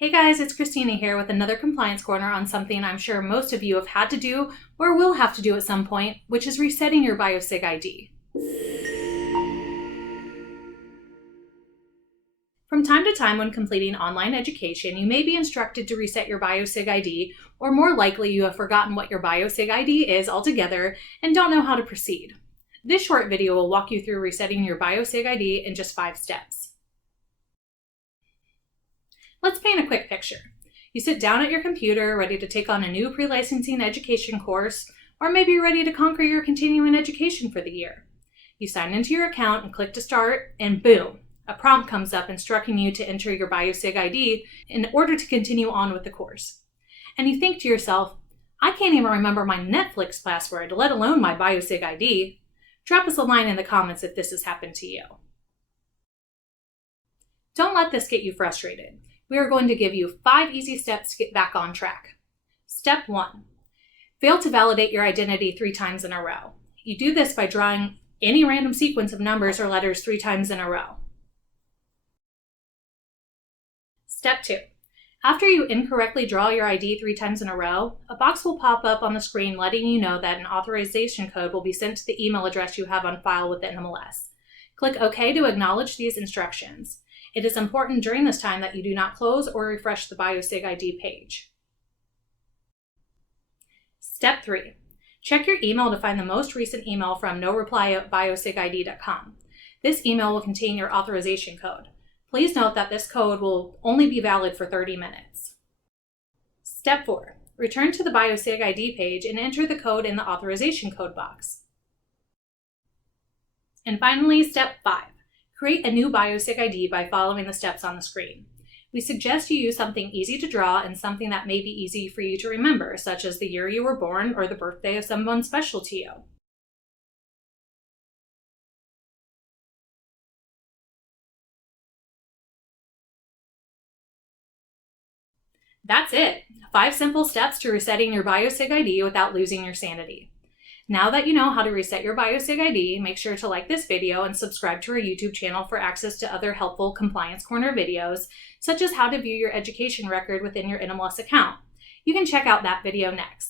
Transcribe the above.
Hey guys, it's Christina here with another Compliance Corner on something I'm sure most of you have had to do or will have to do at some point, which is resetting your BioSig-ID. From time to time when completing online education, you may be instructed to reset your BioSig-ID, or more likely you have forgotten what your BioSig-ID is altogether and don't know how to proceed. This short video will walk you through resetting your BioSig-ID in just 5 steps. Let's paint a quick picture. You sit down at your computer ready to take on a new pre-licensing education course, or maybe you're ready to conquer your continuing education for the year. You sign into your account and click to start, and boom, a prompt comes up instructing you to enter your BioSig-ID in order to continue on with the course. And you think to yourself, I can't even remember my Netflix password, let alone my BioSig-ID. Drop us a line in the comments if this has happened to you. Don't let this get you frustrated. We are going to give you 5 easy steps to get back on track. Step 1. Fail to validate your identity 3 times in a row. You do this by drawing any random sequence of numbers or letters 3 times in a row. Step 2. After you incorrectly draw your ID 3 times in a row, a box will pop up on the screen letting you know that an authorization code will be sent to the email address you have on file with the NMLS. Click OK to acknowledge these instructions. It is important during this time that you do not close or refresh the BioSig-ID page. Step 3. Check your email to find the most recent email from noreply@biosigid.com. This email will contain your authorization code. Please note that this code will only be valid for 30 minutes. Step 4. Return to the BioSig-ID page and enter the code in the authorization code box. And finally, Step 5. Create a new BioSig-ID by following the steps on the screen. We suggest you use something easy to draw and something that may be easy for you to remember, such as the year you were born or the birthday of someone special to you. That's it! 5 simple steps to resetting your BioSig-ID without losing your sanity. Now that you know how to reset your BioSig-ID, make sure to like this video and subscribe to our YouTube channel for access to other helpful Compliance Corner videos, such as how to view your education record within your NMLS account. You can check out that video next.